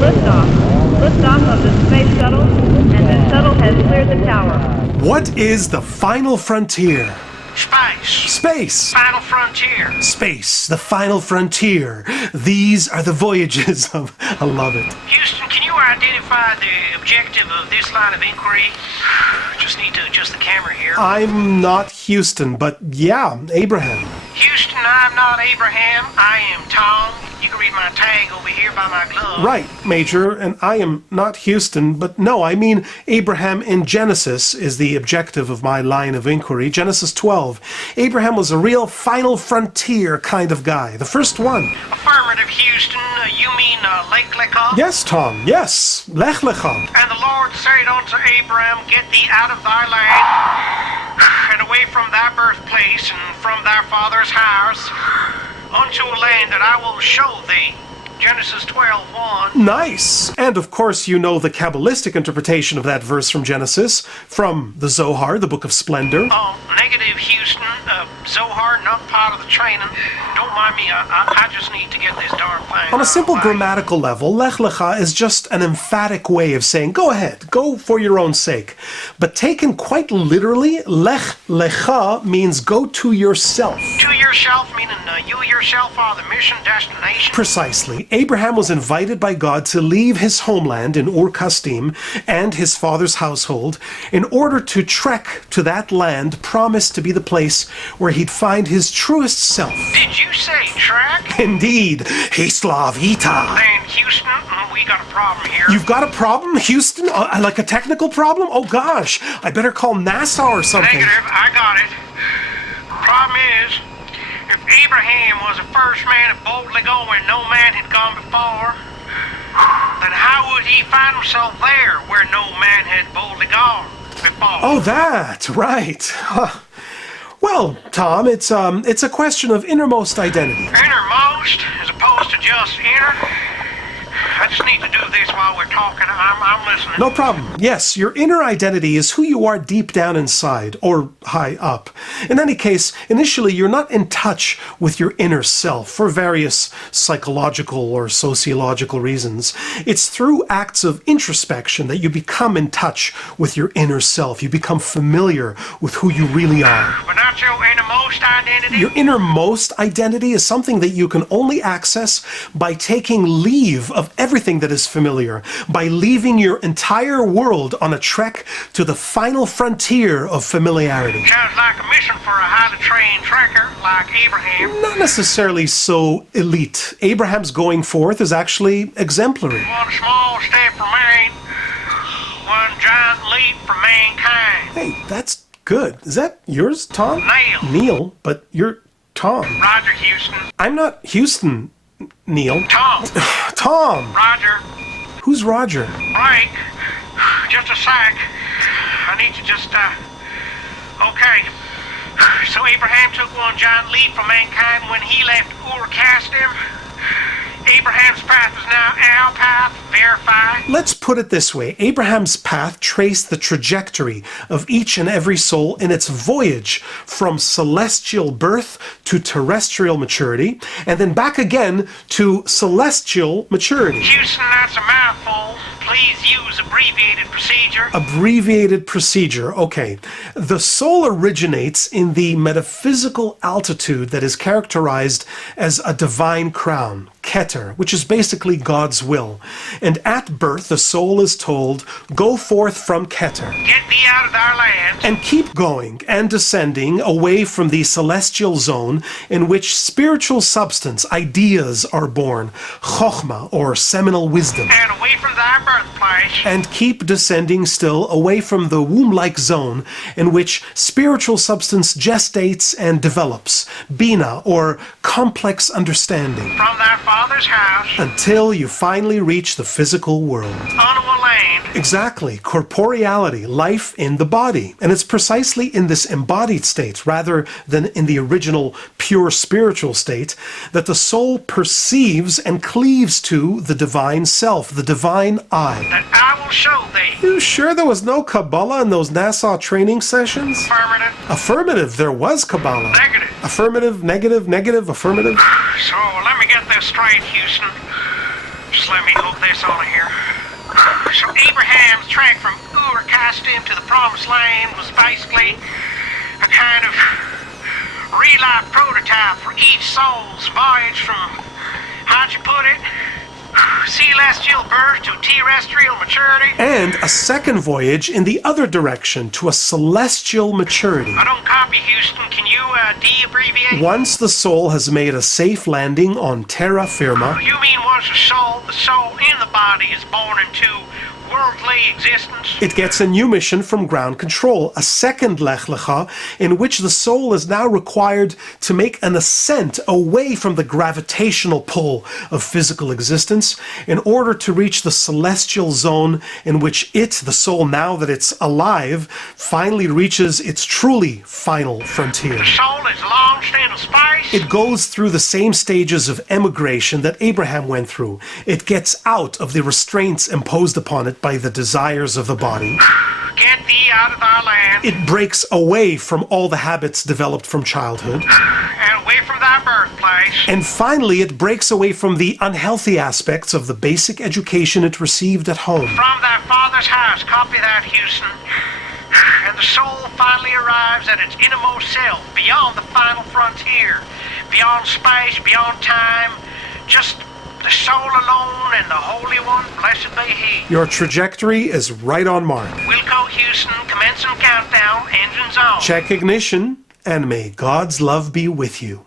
Liftoff. Liftoff of the space shuttle, and the shuttle has cleared the tower. What is the final frontier? Space. Space. Final frontier. Space, the final frontier. These are the voyages of... I love it. Houston, can you identify the objective of this line of inquiry? Just need to adjust the camera here. I'm not Houston, but yeah, Abraham. Houston, I'm not Abraham. I am Tom. You can read my tag over here by my glove. Right, Major, and I am not Houston, but no, I mean Abraham in Genesis is the objective of my line of inquiry. Genesis 12. Abraham was a real final frontier kind of guy, the first one. Affirmative, Houston. You mean Lech Lecha? Yes, Tom, yes, Lech Lecha. And the Lord said unto Abraham, Get thee out of thy land, and away from thy birthplace, and from thy father's house, unto a land that I will show thee. Genesis 12:1. Nice! And of course you know the Kabbalistic interpretation of that verse from Genesis, from the Zohar, the Book of Splendor. Negative, Houston. Zohar, not part of the training. Don't mind me, I just need to get this darn thing. On a simple grammatical level, Lech Lecha is just an emphatic way of saying, go ahead, go for your own sake. But taken quite literally, Lech Lecha means go to yourself. To yourself, meaning you yourself are the mission destination? Precisely. Abraham was invited by God to leave his homeland in Ur Kasdim and his father's household in order to trek to that land promised to be the place where he'd find his truest self. Did you say trek? Indeed. Hislav Ita. Then, Houston, we got a problem here. You've got a problem, Houston? Like a technical problem? Oh gosh, I better call NASA or something. Negative, I got it. Problem is, if Abraham was the first man to boldly go where no man had gone before, then how would he find himself there where no man had boldly gone before? Oh, that, right. Huh. Well, Tom, it's a question of innermost identity. Innermost, as opposed to just inner? I just need to do this while we're talking. I'm listening. No problem. Yes, your inner identity is who you are deep down inside, or high up. In any case, initially you're not in touch with your inner self for various psychological or sociological reasons. It's through acts of introspection that you become in touch with your inner self. You become familiar with who you really are. But not your innermost identity? Your innermost identity is something that you can only access by taking leave of everything that is familiar, by leaving your entire world on a trek to the final frontier of familiarity. Sounds like a mission for a highly trained trekker like Abraham. Not necessarily so elite. Abraham's going forth is actually exemplary. One small step for man, one giant leap for mankind. Hey, that's good. Is that yours, Tom? Neil. Neil, but you're Tom. Roger, Houston. I'm not Houston, Neil. Tom. Tom! Roger. Who's Roger? Break. Just a sec. I need to just, okay. So Abraham took one giant leap for mankind when he left Ur Kasdim. Abraham's path is now our path. Verify. Let's put it this way. Abraham's path traced the trajectory of each and every soul in its voyage from celestial birth to terrestrial maturity, and then back again to celestial maturity. Houston, that's a mouthful. Please use abbreviated procedure. Abbreviated procedure, okay. The soul originates in the metaphysical altitude that is characterized as a divine crown, Keter, which is basically God's will. And at birth, the soul is told, go forth from Keter. Get thee out of thy land. And keep going and descending away from the celestial zone in which spiritual substance, ideas are born, chokhmah, or seminal wisdom. And away from thy birthplace. And keep descending still away from the womb-like zone in which spiritual substance gestates and develops, bina, or complex understanding. From thy father's house. Until you finally reach the physical world. Unto a land. Exactly, corporeality, life in the body. And it's precisely in this embodied state, rather than in the original pure spiritual state, that the soul perceives and cleaves to the divine self, the divine I. That I will show thee. You sure there was no Kabbalah in those NASA training sessions? Affirmative. Affirmative, there was Kabbalah. Negative. Affirmative, negative, negative, affirmative. So let me get this straight, Houston. Just let me hook this on here. So Abraham's trek from Ur-Kasdim to the Promised Land was basically a kind of real-life prototype for each soul's voyage from, how'd you put it, celestial birth to terrestrial maturity. And a second voyage in the other direction to a celestial maturity. I don't copy, Houston. Can you de-abbreviate? Once the soul has made a safe landing on terra firma, You mean once the soul in the body is born into worldly existence? it gets a new mission from ground control, a second Lech Lecha, in which the soul is now required to make an ascent away from the gravitational pull of physical existence in order to reach the celestial zone in which it, the soul, now that it's alive, finally reaches its truly final frontier. The soul is launched into space? It goes through the same stages of emigration that Abraham went through. It gets out of the restraints imposed upon it by the desires of the body. Get thee out of thy land, It breaks away from all the habits developed from childhood. and away from thy birthplace. And finally, it breaks away from the unhealthy aspects of the basic education it received at home. From thy father's house, copy that, Houston. And the soul finally arrives at its innermost self, beyond the final frontier, beyond space, beyond time, just the soul alone and the Holy One, blessed be He. Your trajectory is right on mark. Wilco Houston, commencing countdown, engines on. Check ignition, and may God's love be with you.